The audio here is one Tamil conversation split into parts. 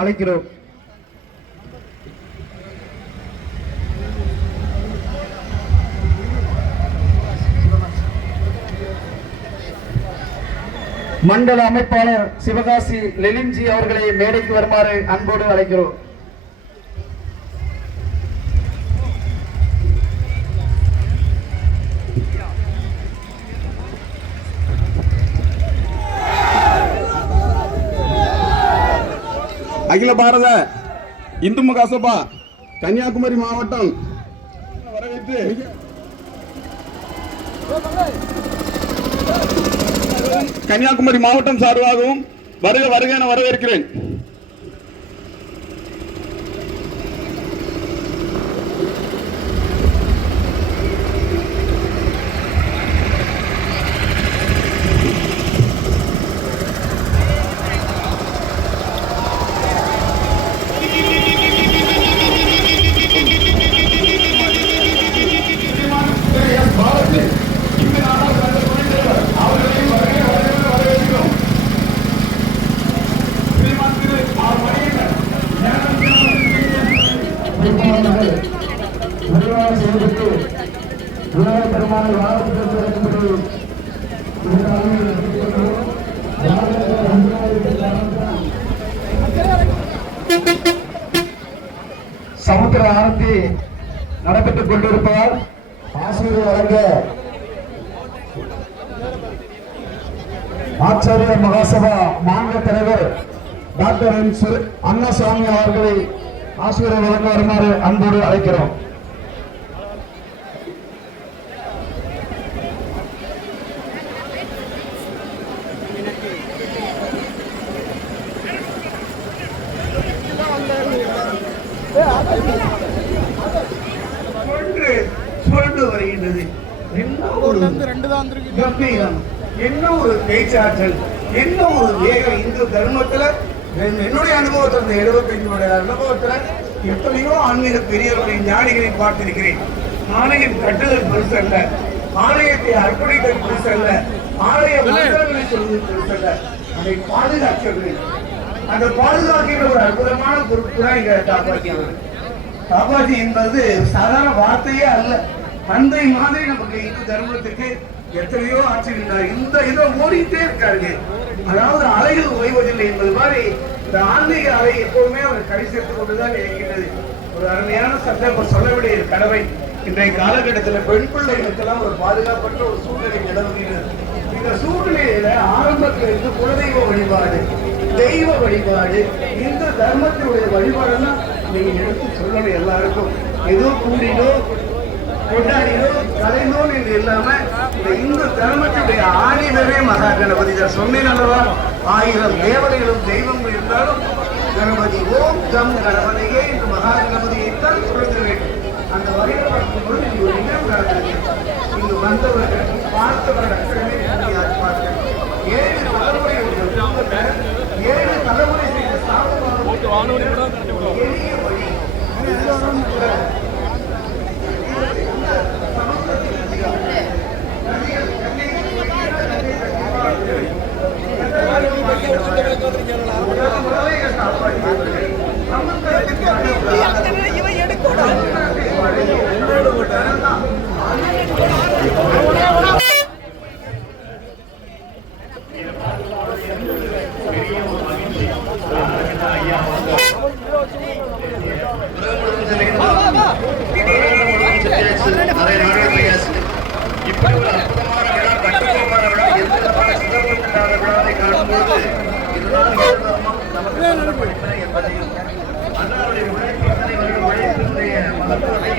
அழைக்கிறோம். மண்டல அமைப்பாளர் சிவகாசி லெனின்ஜி அவர்களை மேடைக்கு வருமாறு அன்போடு அழைக்கிறோம். அகில பாரத இந்து மகாசபா கன்னியாகுமரி மாவட்டம் வரவேற்று கன்னியாகுமரி மாவட்டம் சார்பாகவும் வருக வருக என வரவேற்கிறேன். சமுத்திர ஆரத்தி நடைபெற்றுக் கொண்டிருப்பதால் ஆசிரியர் வழங்க ஆச்சாரிய மகாசபா மாநில தலைவர் டாக்டர் என் அண்ணாசாமி அவர்களை ஆசிரியர் வழங்க வருமாறு அன்போடு அழைக்கிறோம். சுழண்டு வருகின்றது. என்ன ஒரு கம்பீரம், என்ன ஒரு பேச்சாற்றல், என்ன ஒரு வேகம். இந்து தர்மத்துல என்னுடைய அனுபவத்தில் 75 அனுபவத்துல எத்தனையோ ஆன்மீக பெரியவர்களை ஞானிகளை பார்த்திருக்கிறேன். ஆலயம் கட்டுதல் பெருசு அல்ல, ஆலயத்தை அர்ப்பணித்தல் பெருசு அல்ல, ஆலய மந்திரங்களை சொல்வது பெருசு அல்ல, அதை பாதுகாக்க வேண்டும். அந்த பாதுகாக்கின்ற ஒரு அற்புதமான பொறுப்பு தான் இங்க காப்பாற்றியவர். பாபாஜி என்பது சாதாரண வார்த்தையே அல்ல, தந்தை மாதிரி நமக்கு இந்து தர்மத்துக்கு எத்தனையோ ஆட்சிகின்றார். இந்த இதை ஓடிட்டே இருக்காருங்க. அதாவது அலைகள் ஓய்வதில்லை என்பது மாதிரி இந்த ஆன்மீக அலை எப்போதுமே அவர் கை சேர்த்துக் கொண்டுதான் இருக்கின்றது. ஒரு அருமையான சட்டம் சொல்ல வேண்டிய கடமை. இன்றைய காலகட்டத்தில் பெண் பிள்ளைகளுக்கெல்லாம் ஒரு பாதுகாப்பற்ற ஒரு சூழ்நிலை நிலவுகிறது. இந்த சூழ்நிலையில ஆரம்பத்தில் இருந்து குலதெய்வ வழிபாடு, தெய்வ வழிபாடு, இந்து தர்மத்தினுடைய வழிபாடுலாம் நீங்க எடுத்து சொல்லணும். எல்லாருக்கும் ஏதோ கூடினோ கொண்டாடினோ கலைனோ என்று இல்லாம இந்த இந்து தர்மத்தினுடைய ஆணிவரே மகா கணபதி தான். சொன்னேன் அல்லவா, 1000 தேவதைகளும் தெய்வங்கள் இருந்தாலும் கணபதி ஓம் கம் கணபதியே இந்த மகா கணபதியைத்தான் சொல்ல வேண்டும். அந்த வகையில் பார்க்கும்போது இது ஒரு நிகழ்வு நடந்தது. இங்கு வந்தவர்கள் பார்த்தவர்கள் அத்தனை பார்க்க 7 தலைமுறை 7 தலைமுறை செய்த சாதமாக எளிய வழி. இப்படி ஒரு அற்புதமான விழா, கட்டுமான விழா, எந்த விதமான சிதறலும் இல்லாத விழாவை காணும்போது இதுதான் நமக்கு படிப்பனை என்பதையும் அண்ணாவுடைய உழைப்பினுடைய மகத்துவத்தை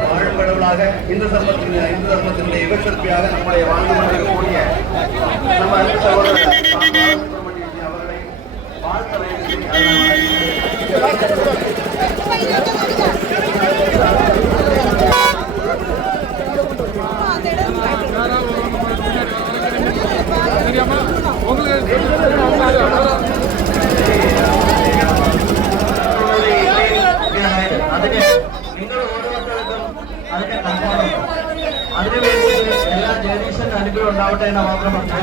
வாழும் கடவுளாக இந்து தர்மத்தினுடைய யுகசிற்பியாக நம்முடைய வாழ்ந்து கொண்டிருக்கக்கூடிய நம்ம அன்பு சகோதரர் அவர்களை வாழ்த்த എല്ലാ ജഗദീശൻ അനുഗ്രഹം ഉണ്ടാവട്ടെ എന്ന് മാത്രം പറഞ്ഞു.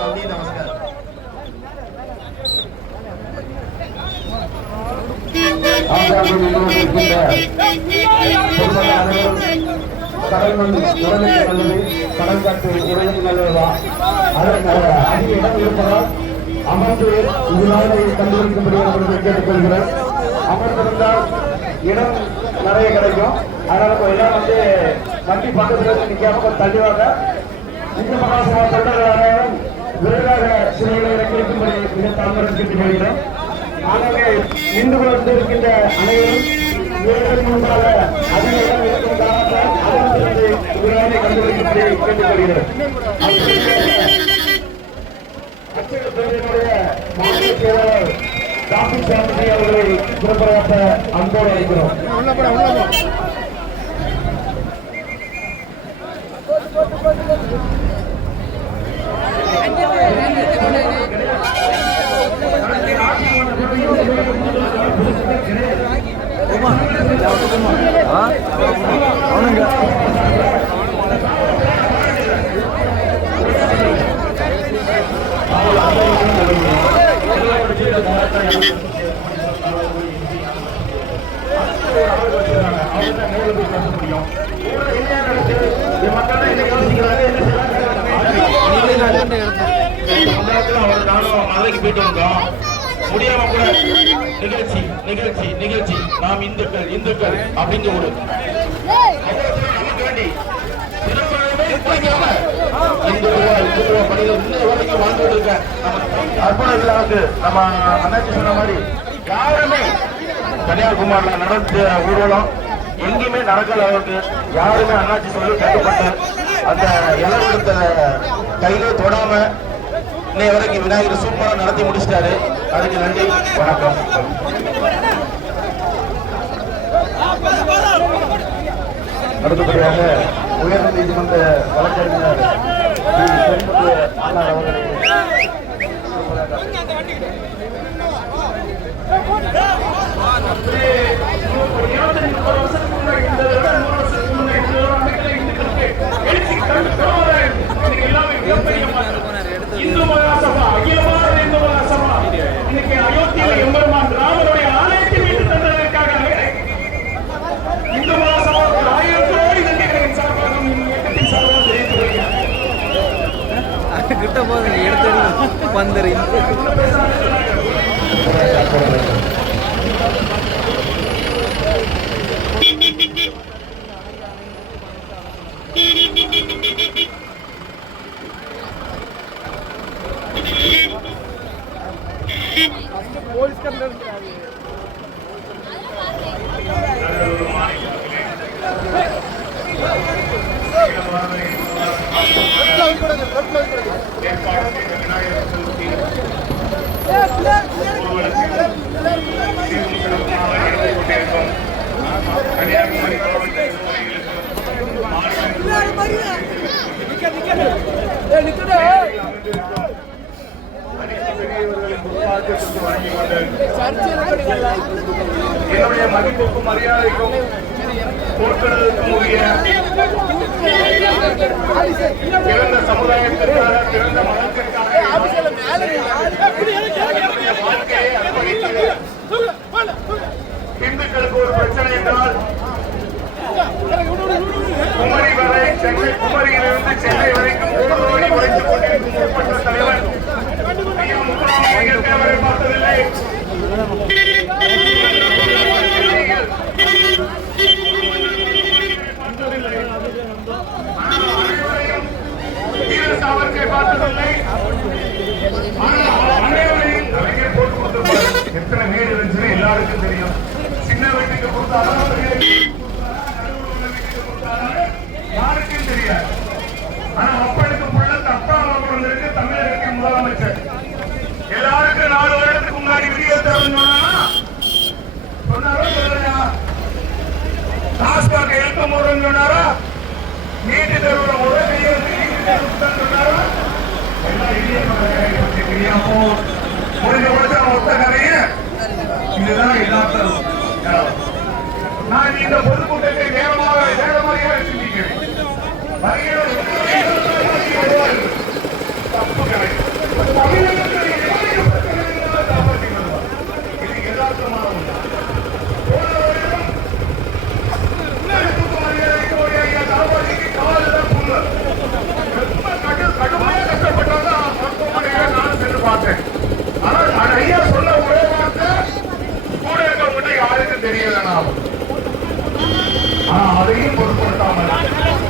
നന്ദി, നമസ്കാരം. ஆங்காங்கே நின்று கொண்டிருக்கின்ற பொதுமக்கள் அனைவரும் கடல் மண் உடலுக்கு நல்லது, கடல் காற்று உடலுக்கு நல்லதுதான். அதற்கு அதிக இடம் இருப்பதால் அமர்ந்து இதனால கண்டுபிடிக்கும்படி அவர்களுக்கு கேட்டுக்கொள்கிறேன். அமர்ந்திருந்தால் இடம் நிறைய கிடைக்கும். அதனால எல்லாம் வண்டி பக்கத்துல நிற்காம கொஞ்சம் தள்ளிவாங்க. இந்த மகாசமாத்தோட விரைவாக சிலைகளை இறக்கியிருக்கும்படி மிக தாமதம் கேட்டுக்கொள்கிறோம். ஆகவே நின்று கொண்டிருக்கின்ற அனைவரும் இவர்கள் முன்பாக அதிக இடம் இருக்கும் காரணத்தால் அதற்கு விரைவாக கண்டுபிடிக்கும்படி கேட்டுக்கொள்கிறோம். மாநில செயலாளர் காபி சாமி அவர்களை சிறப்பாக அன்போடு அழைக்கிறோம். மதுரைக்கு போயிட்டு வந்தோம், முடியாம கூட நிகழ்ச்சி நிகழ்ச்சி நிகழ்ச்சி நாம் இந்துக்கள் இந்துக்கள் அப்படின்னு ஒரு நமக்கு வேண்டி அர்ப்பண விழாவுக்கு நம்ம அண்ணாச்சி சொன்ன மாதிரி யாருமே கன்னியாகுமரியில நடந்த ஊர்வலம் எங்கேயுமே நடக்கல. அளவுக்கு யாருமே அண்ணாச்சி சொல்லி கட்டுப்பட்டு அந்த இளவெடுத்த கையிலே தொடாம இன்னைய வரைக்கும் விநாயகர் சூப்பரா நடத்தி முடிச்சிட்டாரு. அதுக்கு நன்றி, வணக்கம். அடுத்தபடியாக உயர்ந்த நீதிமன்ற வழக்கறிஞர் அவர்களை இந்து மகாசபா, அகில பாரத இந்து மகாசபா இன்னைக்கு அயோத்தியில் எம்பெருமான் ராமருடைய ஆலயத்தை மீட்டு தந்ததற்காக இந்து மகாசபாவுக்கு 1000 கோடி நன்றிகளின் சார்பாக இயக்கத்தின் சார்பாக தெரிவித்து வருகிறேன். கிட்ட போது எடுத்து வந்துரு. என்னுடைய மதிப்புக்கும் மரியாதைக்கும் போற்றுவதற்கும் உரிய பிறந்த சமுதாயத்திற்காக, பிறந்த மதத்திற்காக என்னுடைய வாழ்க்கையை அர்ப்பணித்து இந்துக்களுக்கு ஒரு பிரச்சனை என்றால் குமரி வரை சென்னை, குமரியிலிருந்து சென்னை வரைக்கும் ஊடுருவி உழைத்துக் கொண்டிருக்கும் முற்பட்ட தலைவர் முத்துராமலிங்க தேவரை பார்த்ததில்லை. வீர சாவர்கரை பார்த்ததில்லை. அனைவரையும் கலைஞர் போட்டு கொடுத்திருப்பார். எத்தனை வீடு இருந்துச்சுன்னு எல்லாருக்கும் தெரியும். சின்ன வீட்டுக்கு கொடுத்தாலும் யாருக்கும் தெரியாது. ஆனா அப்பனுக்கு புள்ள தப்பா பிறந்திருக்கு தமிழகத்தின் முதலமைச்சர். எல்லாருக்கும் 4 வருடத்துக்கு முன்னாடி விடிய சொன்னாரா சொல்லலையா? டாஸ்மாக எழுத்த முறைன்னு சொன்னாரா? நீட்டு தேர்வுல முறை சொன்னாரா? எல்லாம் இந்திய பற்றி தெரியாமோ முடிஞ்ச முடிச்ச மொத்த கதைய இதுதான் எல்லாத்தையும். நான் இந்த பொதுக்கூட்டத்தை நேரமாக சிந்திக்கிறேன். தப்பு கிடையாது. தமிழகத்தில் இது யதார்த்தமான ஒன்று. வீரனாகும். அதையும் பொருட்படுத்தாமல்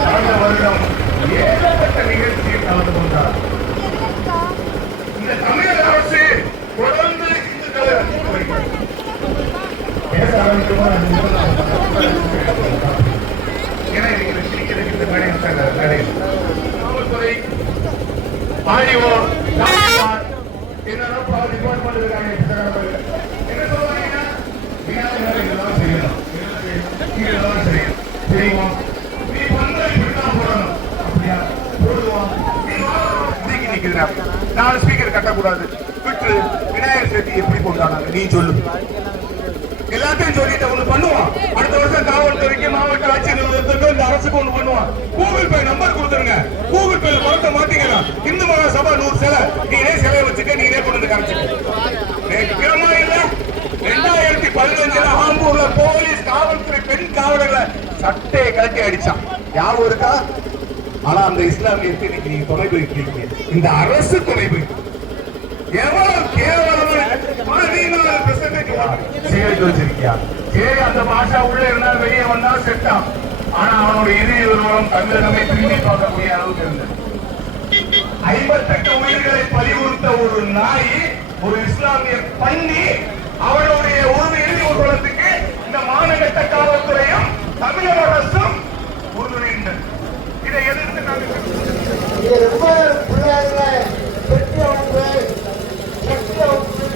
கடந்த வருடம் ஏகப்பட்ட நிகழ்ச்சியில் கலந்து கொண்டார். இந்த தமிழக அரசு தொடர்ந்து இந்துக்களை அழைத்து வருகிறது. பேச ஆரம்பிக்கும்போது ஏன்னா இன்னைக்கு சிரிக்கிறதுக்கு இந்த மேடை காவல்துறை ஆய்வோர் என்னன்னா பல டிபார்ட்மெண்ட் இருக்காங்க. என்ன சொல்லுவாங்கன்னா இதெல்லாம் செய்யணும், இதெல்லாம் செய்யணும், செய்வோம், நீ பண்ற இப்படிதான் போடணும், அப்படியா போடுவோம். இன்னைக்கு நிக்கிறேன், 4 ஸ்பீக்கர் கட்டக்கூடாது, விட்டு விநாயகர் சதுர்த்தி எப்படி கொண்டாடுறாங்க நீ சொல்லு. எல்லாத்தையும் சொல்லிட்டு ஒண்ணு பண்ணுவான். அடுத்த வருஷம் காவல்துறைக்கு மாவட்ட ஆட்சியர்களுக்கு இந்த அரசுக்கு ஒண்ணு பண்ணுவான். கூகுள் பே நம்பர் கொடுத்துருங்க, கூகுள் பேல பணத்தை மாத்திக்கலாம். இந்து மகா சபா 100 சிலை, நீனே சிலையை வச்சுக்க, நீனே கொண்டு வந்து கரைச்சுக்க. இல்ல 2015 ஆம்பூர்ல போலீஸ் காவல்துறை பெண் காவலர்களை சட்டையை கழட்டி அடிச்சான். ஞாபகம் இருக்கா? ஆனா அந்த இஸ்லாமியத்தை இன்னைக்கு நீங்க துணை போயிட்டு இந்த அரசு துணை போயிட்டு எவ்வளவு கேவலமா அந்த பாஷா உள்ள இருந்தால் வெளியே வந்தா செட்டான். ஆனா அவனுடைய இறுதி உருவம் தமிழகமே திரும்பி பார்க்கக்கூடிய அளவுக்கு இருந்தது. 58 உயிர்களை பறிவுறுத்த ஒரு நாய், ஒரு இஸ்லாமிய பன்னி, அவனுடைய ஒரு இறுதி ஊர்வலத்துக்கு இந்த மாநகர காவல்துறையும் தமிழக அரசும் உறுதுணைகின்றன. இதை எதிர்த்து நாங்கள்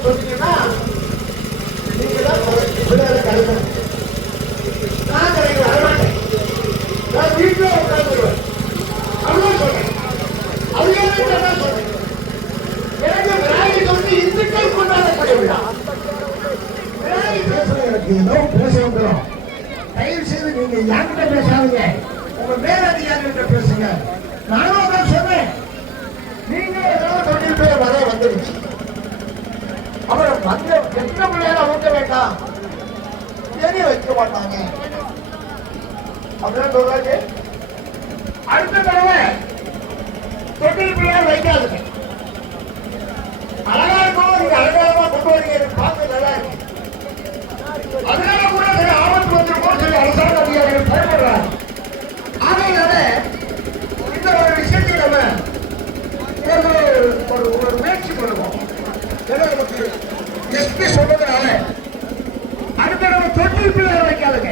சொன்னீங்கன்னா நீங்க தான் கழிக்கணும். நான் வரமாட்டேன், நான் வீட்டில் உட்காந்துருவேன். அவ்வளோ சொல்றேன், அவ்வளோ சொல்றேன். எனக்கு விநாயகர் சொல்லி இந்துக்கள் கொண்டாடக்கூடிய விழா. விநாயகர் பேசுறேன், எனக்கு ஏதோ பேச வந்துடும். தயவு செய்து நீங்க யார்கிட்ட பேசாதீங்க, உங்க மேலதிகாரிகிட்ட பேசுங்க. நானும் தான் சொன்னேன், நீங்க ஏதாவது சொல்லிட்டு வர வந்துருச்சு. அவரை வந்து எத்தனை பிள்ளைகளை ஊட்ட வேண்டாம், தெரிய வைக்க மாட்டாங்க அப்படின்னு சொல்றாங்க. அடுத்த தடவை தொட்டில் பிள்ளைகளை வைக்காதுங்க. அழகா இருக்கும், நீங்க அலங்காரமா கொண்டு வரீங்க, பார்த்து நல்லா இருக்கு. அதனால கூட சில ஆபத்து வந்துருக்கும் சொல்லி அரசாங்க அதிகாரிகள் பயன்படுறாங்க. ஆகையினால இந்த ஒரு விஷயத்தை நம்ம ஒரு முயற்சி பண்ணுவோம். எஸ்பி சொல்றதுனால அடுத்த நம்ம தொட்டில் பிள்ளைகளை வைக்காதுங்க,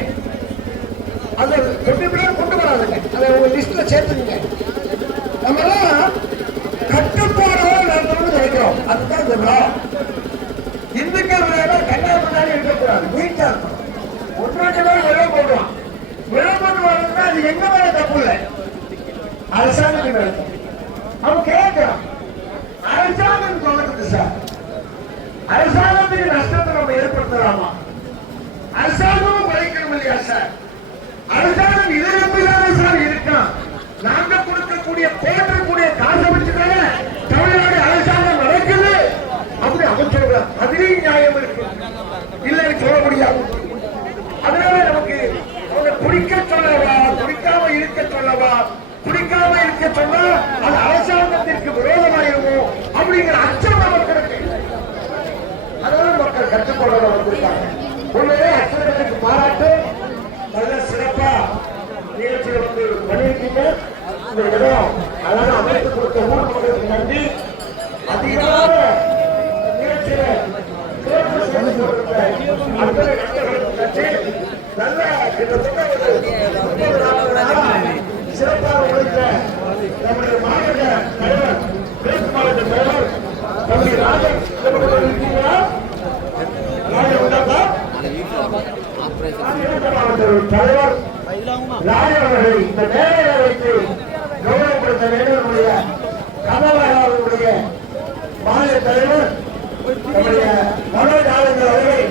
அது தொட்டில் பிள்ளைகளை கொண்டு வராதுங்க, அதை உங்க லிஸ்ட்ல சேர்த்துங்க. நம்ம எல்லாம் கட்டுப்பாடோடு நடந்து நினைக்கிறோம், அதுதான் இந்த விழா. இந்துக்கள் விழா கன்னியாகுமரி இருக்கக்கூடாது, வீட்டா இருக்கணும். ஒன்றாண்டு பேர் விழா போடுவான், விழா போடுவாங்கன்னா அது எங்க மேல தப்பு இல்லை, அரசாங்கத்துக்கு நடக்கும். அவன் கேட்கிறான், அரசாங்கம் சொல்லுது சார், அரசாங்கத்துக்கு நஷ்டத்தை நம்ம ஏற்படுத்தலாமா? அரசாங்கமும் குறைக்கணும் இல்லையா சார்? அரசாங்கம் இதை நம்பிதானே சார் இருக்கான். நாங்க கொடுக்கக்கூடிய போற்றக்கூடிய காசை வச்சுதானே தமிழ்நாடு அரசாங்கம் நடக்குது அப்படி அவன் சொல்றான். அதுலேயும் நியாயம் இருக்கு, இல்லைன்னு சொல்ல முடியாது. அதனால நமக்கு அவங்க குடிக்க சொல்லவா, குடிக்காம இருக்க சொல்லவா, குடிக்காம இருக்க சொன்னா அது அரசாங்கத்திற்கு விரோதமாயிருமோ அப்படிங்கிற அச்சம் நமக்கு இருக்கு. அதனால மக்கள் கட்டுப்பாடு வந்திருக்காங்க. உண்மையே அச்சகத்துக்கு பாராட்டு, நல்ல சிறப்பா நிகழ்ச்சியை வந்து பண்ணியிருக்கீங்க. இந்த இடம் அழகாக அமைத்து கொடுத்த ஊர் மக்களுக்கு நன்றி. அதிகமான நிகழ்ச்சியில சிறப்பு செய்து கொடுத்த அத்தனை நண்பர்களுக்கு நன்றி. நல்ல கிட்டத்தட்ட சிறப்பாக உழைத்த நம்முடைய மாவட்ட தலைவர், மேற்கு மாவட்ட தலைவர் தம்பி ராஜன் இருக்கீங்களா? தலைவர் ராஜன் அவர்களை இந்த மேலையை வைத்து கௌரவப்படுத்த வேண்டும். கமலஹாசனுடைய மாநில தலைவர் நம்முடைய மனோஜ் ஆளுநர் அவர்களை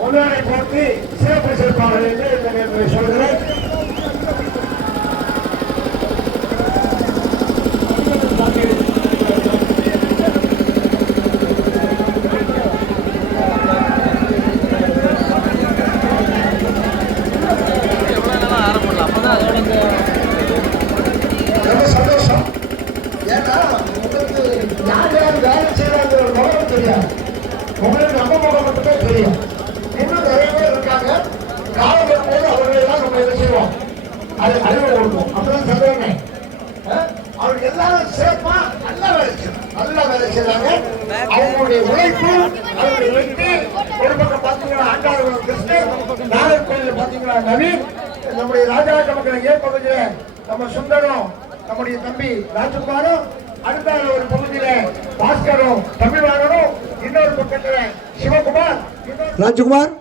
முன்னாடி போட்டு சிறப்பு சிறப்பாளர் என்று சொல்கிறேன். ரொம்ப சந்தோஷம். ஏன்னா உங்களுக்கு யார் யார் வேலை செய்யறாங்கிற முகம் தெரியாது, உங்களுக்கு நம்ம முகம் மட்டுமே தெரியும். இன்னும் நிறைய பேர் இருக்காங்க. அறிவு கொடுக்கும். அப்படிதான் சொல்றேன். அவங்க எல்லாரும் சிறப்பா நல்ல வேலை செய்றாங்க. அவங்களுடைய உழைப்பு, அவங்களுடைய வெற்றி. ஒரு பக்கம் பாத்தீங்கன்னா ஆண்டாளகுளம் கிருஷ்ணன், நாகர்கோவில் பாத்தீங்கன்னா நவீன், நம்முடைய ராஜாட்ட மக்கள் ஏ பகுதியில நம்ம சுந்தரம், நம்முடைய தம்பி ராஜகுமாரும், அடுத்த ஒரு பகுதியில பாஸ்கரும் தமிழ்வாணனும், இன்னொரு பக்கத்துல சிவகுமார். ராஜகுமார்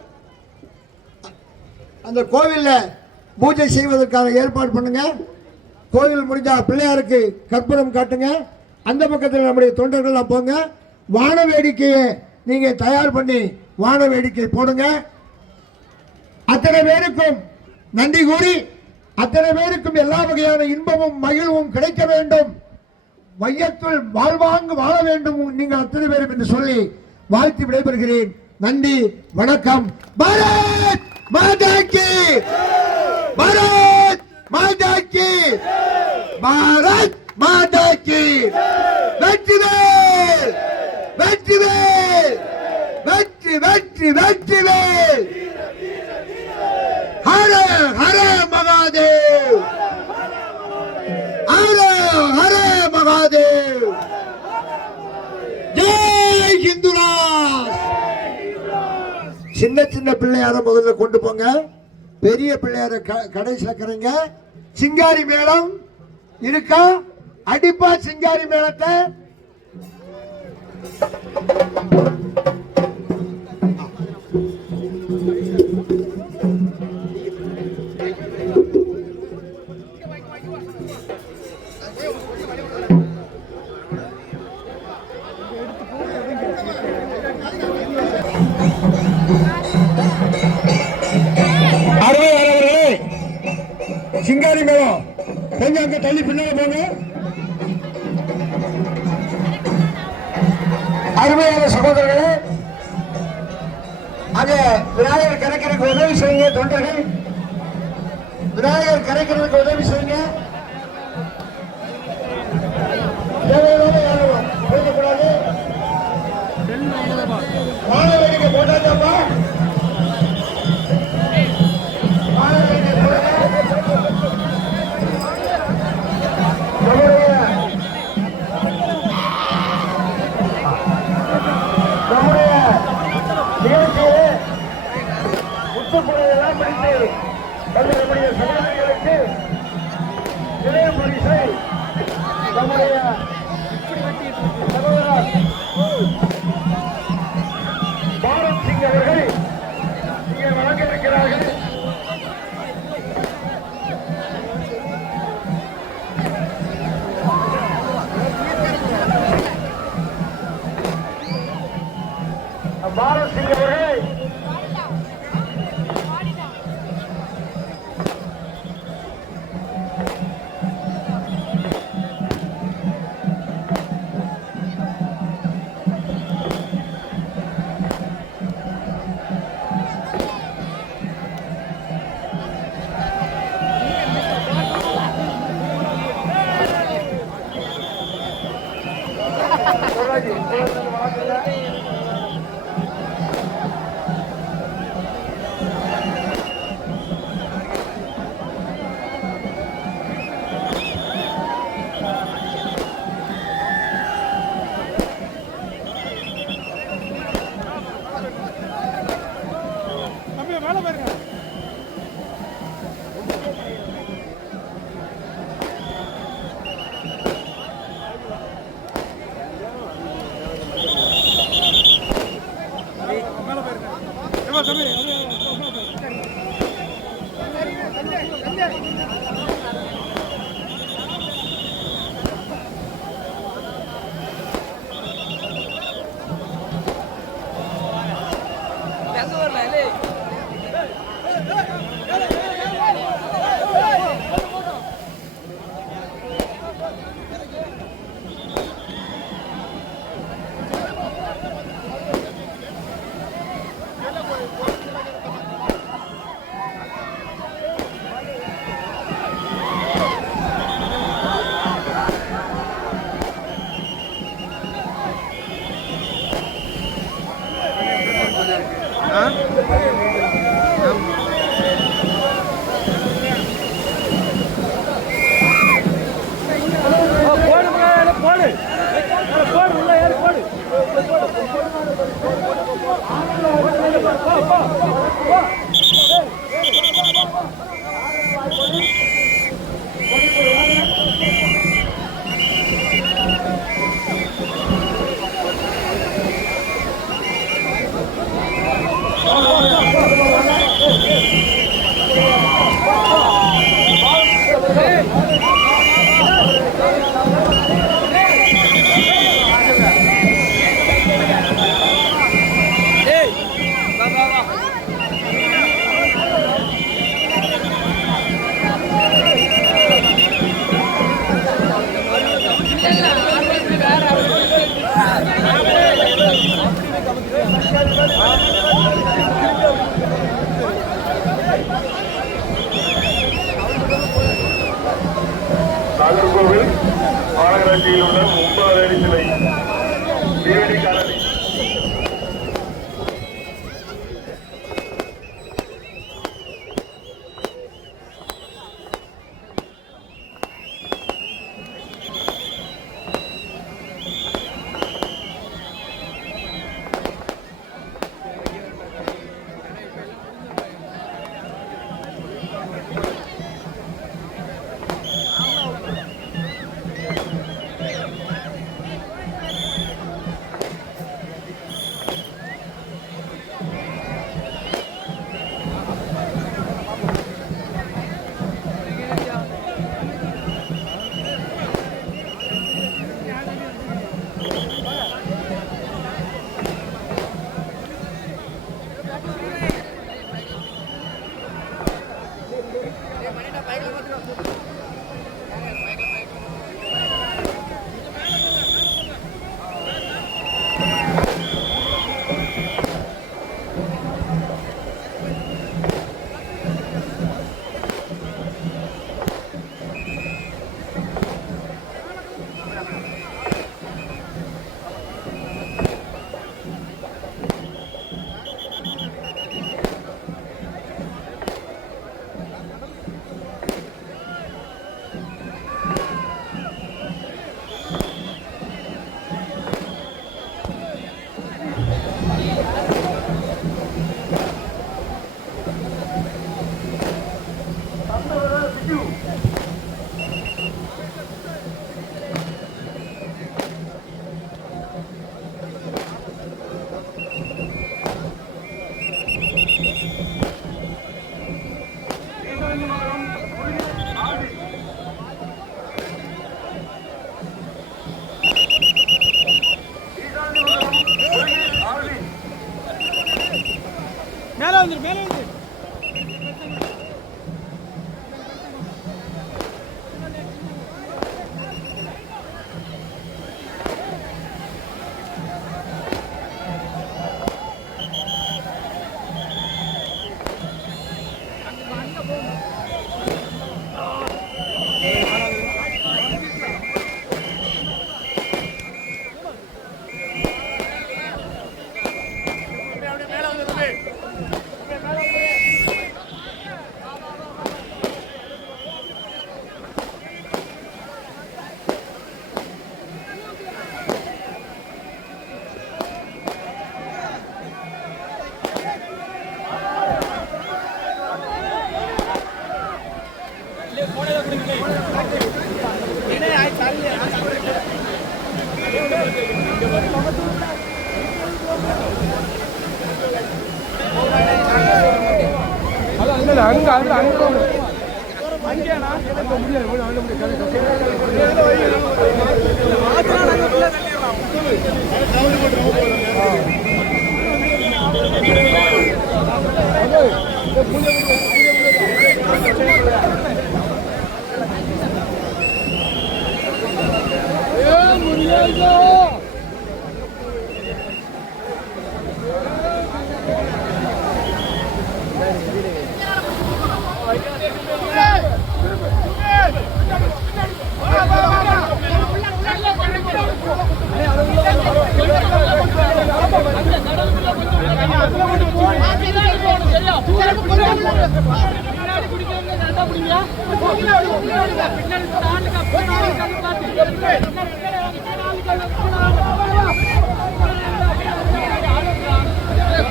அந்த கோவில்ல பூஜை செய்வதற்கான ஏற்பாடு பண்ணுங்க. கோவில் முடிஞ்சா பிள்ளையாருக்கு கற்பூரம் காட்டுங்க. அந்த பக்கத்தில் நம்முடைய தொண்டர்கள் போங்க. வான வேடிக்கையை நீங்க தயார் பண்ணி வான வேடிக்கை போடுங்க. அத்தனை பேருக்கும் நன்றி கூறி, அத்தனை பேருக்கும் எல்லா வகையான இன்பமும் மகிழ்வும் கிடைக்க வேண்டும், வையத்துள் வாழ்வாங்கு வாழ வேண்டும் நீங்கள் அத்தனை பேரும் என்று சொல்லி வாழ்த்து விடைபெறுகிறேன். நன்றி, வணக்கம். பாரத் மாதா கி, பாரத் மாதா கி, பாரத் மாதா கி. வெற்றிவேல், வெற்றிவேல், வெற்றி வெற்றி வெற்றிவேல். ஹர ஹர மகாதேவ், ஹர ஹர மகாதேவ். ஜெய் ஹிந்துராஸ். சின்ன சின்ன பிள்ளையார முதல்ல கொண்டு போங்க, பெரிய பிள்ளையார கடைசியில கரைங்க. சிங்காரி மேளம் இருக்கா? அடிப்பா சிங்காரி மேளத்தை. சிங்காரி மேளம் கொஞ்சம் அங்க தள்ளி பின்னால போங்க. அருமையான சகோதரர்களே, அங்க விநாயகர் கரைக்கிறதுக்கு உதவி செய்யுங்க. தொண்டர்கள் விநாயகர் கரைக்கிறதுக்கு உதவி செய்யுங்க. போகக்கூடாது. வாழ வேடிக்கை போட்டாச்சாப்பா. முத்துக்குறையெல்லாம் பிடித்து நம்முடைய சகோதரிகளுக்கு இளைய பரிசை நம்முடைய சகோதரர் பாரத் சிங் அவர்கள் இங்கே வழங்க இருக்கிறார்கள். பாரத் சிங் அவர்கள் நாகர்கோவில் மாநகராட்சியில் உள்ள 9 அடி சிலை தேடி காலனி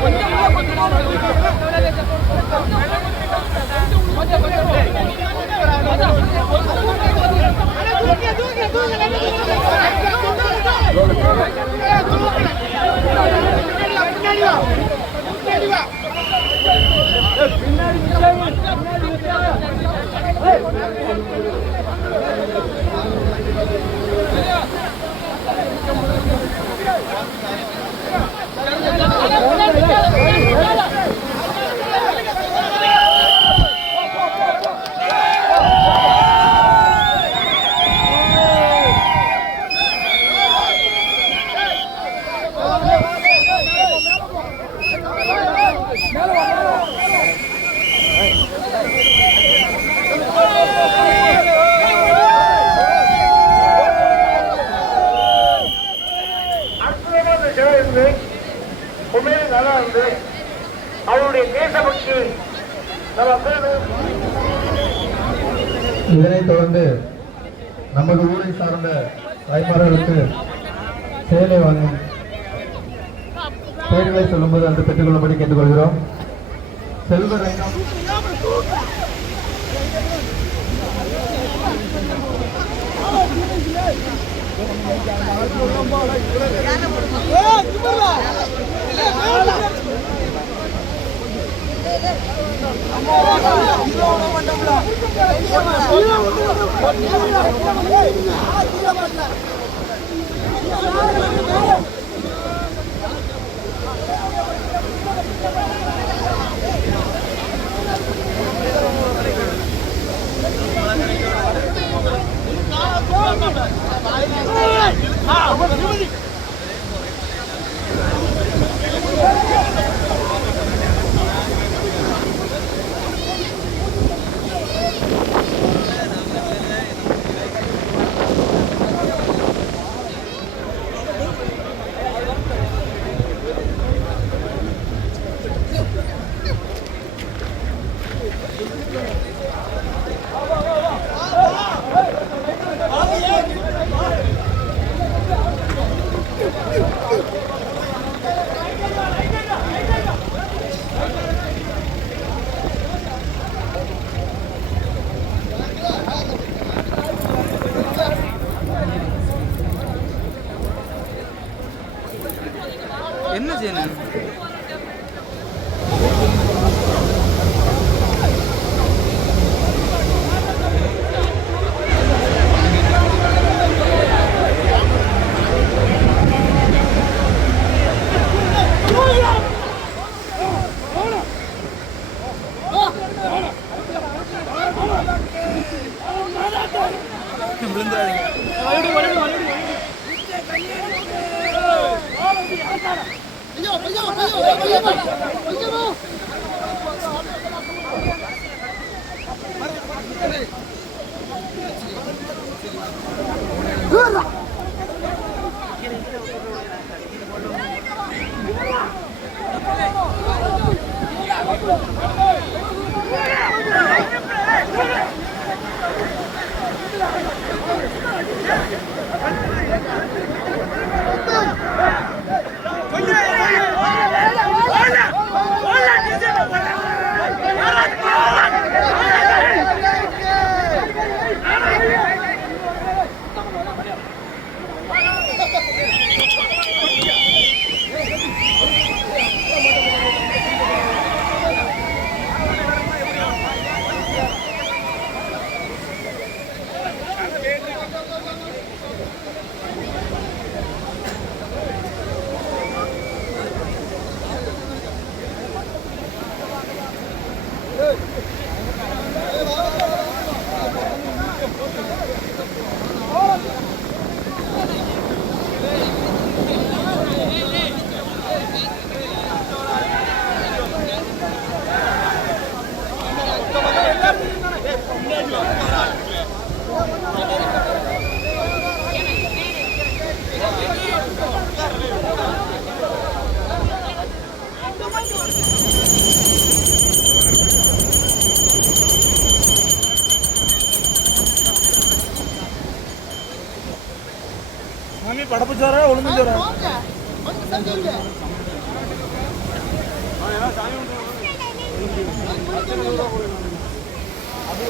கொஞ்சம் அற்புதமான சேவை இருந்து உண்மையிலே நல்லா இருந்து அவருடைய தேசபக்தி இதனைத் தொடர்ந்து நமது ஊரை சார்ந்த தாய்மார்களுக்கு சேலை வாங்கும் பெயர்களை சொல்லும்போது அந்த பெற்றுக்கொள்ளும்படி கேட்டுக்கொள்கிறோம். செல்வரங்கம் என்ன செய்யணும்? படப்பு சாரா ஒழுங்கு சாரா அது